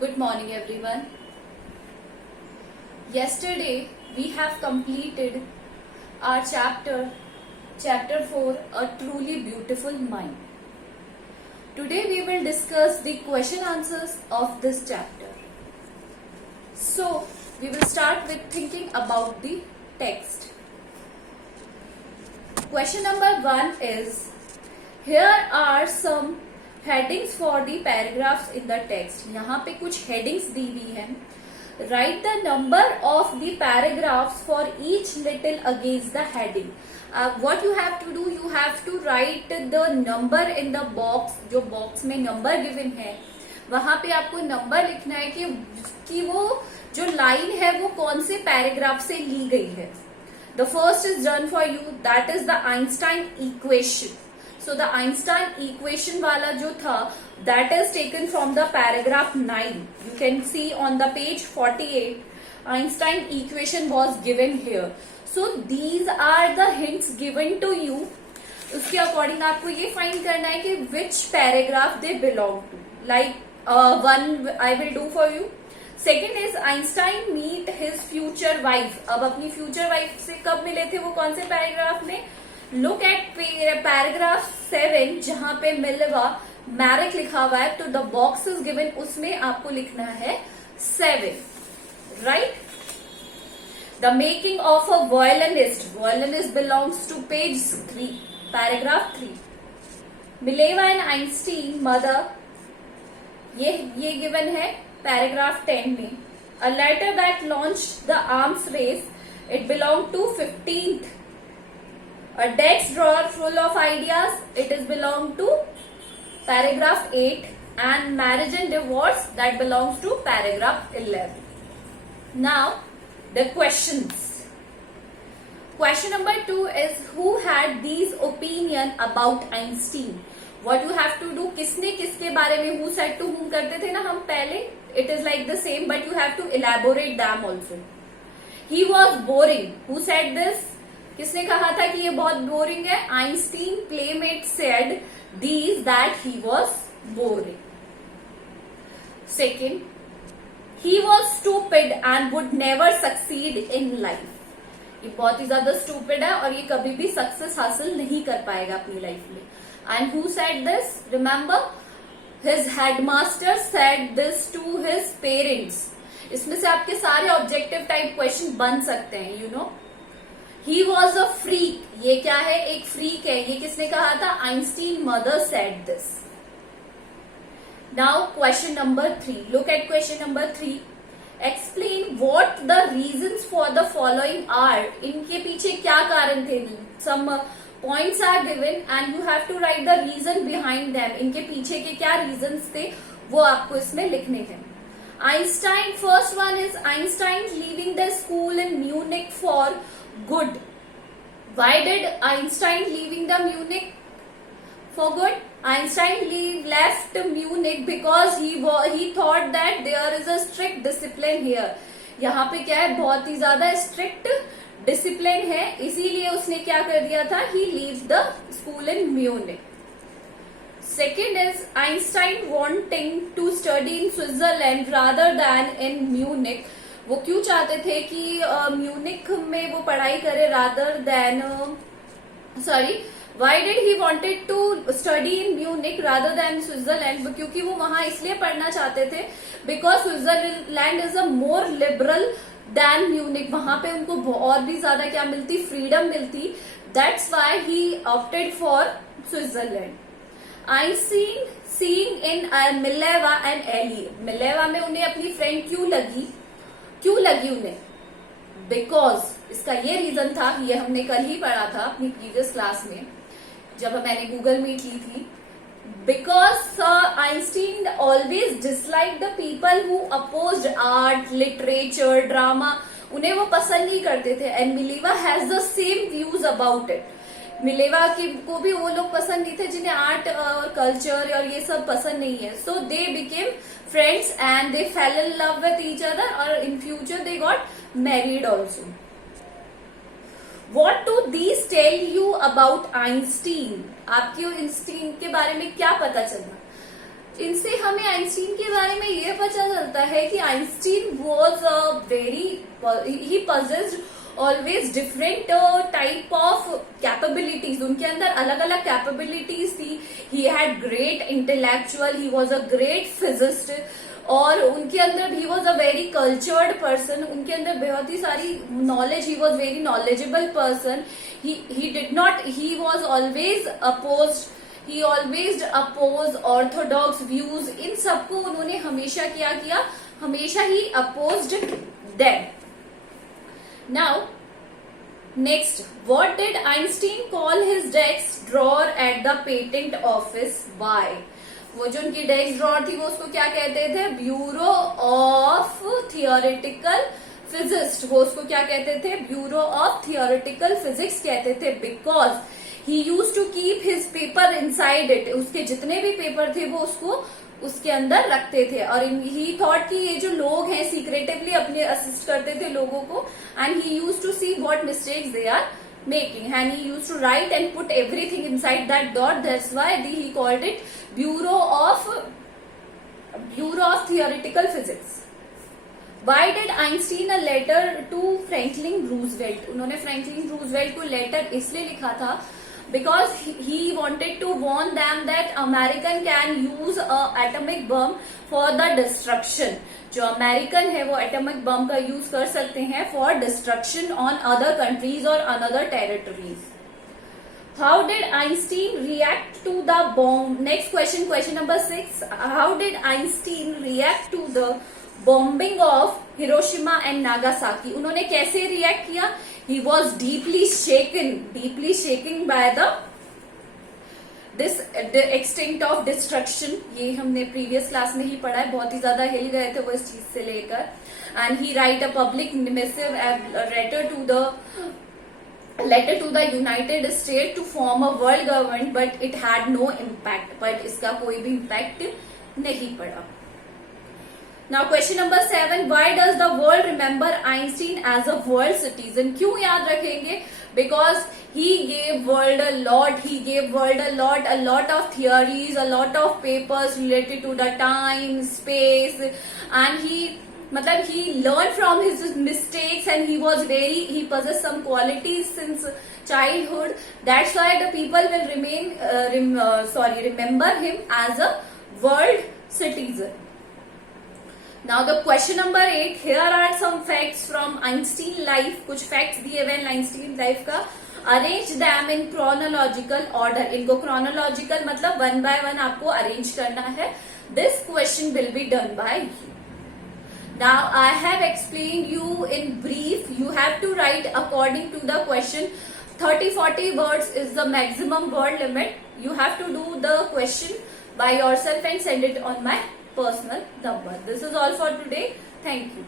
Good morning, everyone. Yesterday, we have completed our chapter 4, A Truly Beautiful Mind. Today, we will discuss the question answers of this chapter. So, we will start with thinking about the text. Question number 1 is, here are some headings for the paragraphs in the text. यहाँ पे कुछ headings दी हुई हैं. Write the number of the paragraphs for each little against the heading. What you have to do, you have to write the number in the box. जो box में number given है, वहां पे आपको number लिखना है कि वो जो line है वो कौन से paragraph से ली गई है. The first is done for you. That is the Einstein equation. So the Einstein equation वाला जो था, that is taken from the paragraph 9. You can see on the page 48, Einstein equation was given here. So these are the hints given to you. उसके according आपको ये find करना है कि which paragraph they belong to. Like one I will do for you. Second is Einstein meet his future wife. अब अपनी future wife से कब मिले थे, वो कौन से paragraph में? Look at paragraph 7 जहां पे मिलवा मैरिक लिखा हुआ है, तो द बॉक्स इज गिवन, उसमें आपको लिखना है 7, right. The making of a violinist belongs to page 3, paragraph 3. Mileva and Einstein mother, ये गिवन है पैराग्राफ 10 में. A letter that launched the arms race, it belong to 15th. A desk drawer full of ideas, it is belong to paragraph 8, and marriage and divorce, that belongs to paragraph 11. Now the questions. Question number 2 is, who had these opinion about Einstein? What you have to do, किसने किसके बारे में who said to whom करते थे ना हम पहले, it is like the same but you have to elaborate them also. He was boring. Who said this? किसने कहा था कि ये बहुत बोरिंग है? Einstein playmate said these that he was boring. Second, he was stupid and would never succeed in life. ये बहुत ही ज्यादा स्टूपिड है और ये कभी भी सक्सेस हासिल नहीं कर पाएगा अपनी लाइफ में. And who said this? Remember, his headmaster said this to his parents. इसमें से आपके सारे ऑब्जेक्टिव टाइप क्वेश्चन बन सकते हैं, you know. He was a freak. ये क्या है? एक फ्रीक है. ये किसने कहा था? Einstein mother said this. Now question number 3. Look at question number 3. Explain what the reasons for the following are. इनके पीछे क्या कारण थे? Some points are given and you have to write the reason behind them. इनके पीछे के क्या reasons थे वो आपको इसमें लिखने थे. Einstein, first one is Einstein leaving the school in Munich for good. Why did Einstein leaving the Munich for good? Einstein left Munich because he thought that there is a strict discipline here. यहाँ पे क्या है? बहुत ही ज्यादा strict discipline है, इसीलिए उसने क्या कर दिया था? He leaves the school in Munich. Second is Einstein wanting to study in Switzerland rather than in Munich. वो क्यों चाहते थे कि म्यूनिक में वो पढ़ाई करे rather than why did he wanted to study in Munich rather than Switzerland? क्योंकि वो वहां इसलिए पढ़ना चाहते थे because Switzerland is a more liberal than Munich. वहां पे उनको और भी ज्यादा क्या मिलती? फ्रीडम मिलती. That's why he opted for Switzerland. Einstein seeing in Mileva and Ellie. Mileva में उन्हें अपनी फ्रेंड क्यों लगी उन्हें? बिकॉज इसका ये रीजन था, ये हमने कल ही पढ़ा था अपनी प्रीवियस क्लास में जब मैंने गूगल मीट ली थी. Because Einstein always dislike the people who opposed art, literature, drama. उन्हें वो पसंद नहीं करते थे. And Mileva has the same views about it. Mileva को भी वो लोग पसंद नहीं थे जिन्हें आर्ट और कल्चर और ये सब पसंद नहीं है. So they became friends and they fell in love with each other और in future they got married also. What to these tell you about Einstein? आपको आइंस्टीन के बारे में क्या पता चला? इनसे हमें आइंस्टीन के बारे में ये पता चलता है कि Einstein was a very he possessed always different type of capabilities, उनके अंदर अलग अलग कैपेबिलिटीज थी. He had great intellectual, he was a great physicist, और उनके अंदर he was a very cultured person, उनके अंदर बहुत ही सारी knowledge, he was very knowledgeable person. He did not, he was always oppose orthodox views. इन सबको उन्होंने हमेशा क्या किया, हमेशा ही opposed them. Now, next, what did Einstein call his desk drawer at the patent office? Why? वो जो उनकी डेस्क ड्रॉर थी वो उसको क्या कहते थे, ब्यूरो ऑफ थियोरेटिकल फिजिक्स, वो उसको क्या कहते थे, ब्यूरो ऑफ थियोरेटिकल फिजिक्स कहते थे. Because he used to keep his paper inside it, उसके जितने भी पेपर थे वो उसको उसके अंदर रखते थे. और ही थॉट कि ये जो लोग हैं सीक्रेटिवली अपने असिस्ट करते थे लोगों को, and he used to see what mistakes they are making, and he used to write and put everything inside that dot. That's why he called it bureau of theoretical physics. Why did Einstein a letter to Franklin Roosevelt? उन्होंने Franklin Roosevelt को letter इसलिए लिखा था because he wanted to warn them that American can use a atomic bomb for the destruction. जो American है वो atomic bomb का use कर सकते हैं for destruction on other countries or another territories. How did Einstein react to the bomb? Next question, question number 6. How did Einstein react to the bombing of Hiroshima and Nagasaki? उन्होंने कैसे react किया? He was deeply shaken by the extent of destruction. ये हमने previous class में ही पढ़ा है, बहुत ही ज्यादा हिल गए थे वो इस चीज से लेकर. And he write a public missive letter to the United States to form a world government, but it had no impact. but इसका कोई भी impact नहीं पड़ा. Now question number 7. Why does the world remember Einstein as a world citizen? क्यों याद रखेंगे? Because he gave world a lot. He gave world a lot of theories, a lot of papers related to the time, space, and he learned from his mistakes, and he possessed some qualities since childhood. That's why the people will remember him as a world citizen. Now the question number 8. Here are some facts from Einstein life. कुछ facts दिए हुए Einstein life का. Arrange them in chronological order. इनको chronological मतलब 1 by 1 आपको arrange करना है. This question will be done by you. Now I have explained you in brief. You have to write according to the question. 30-40 words is the maximum word limit. You have to do the question by yourself and send it on my personal number. This is all for today. Thank you.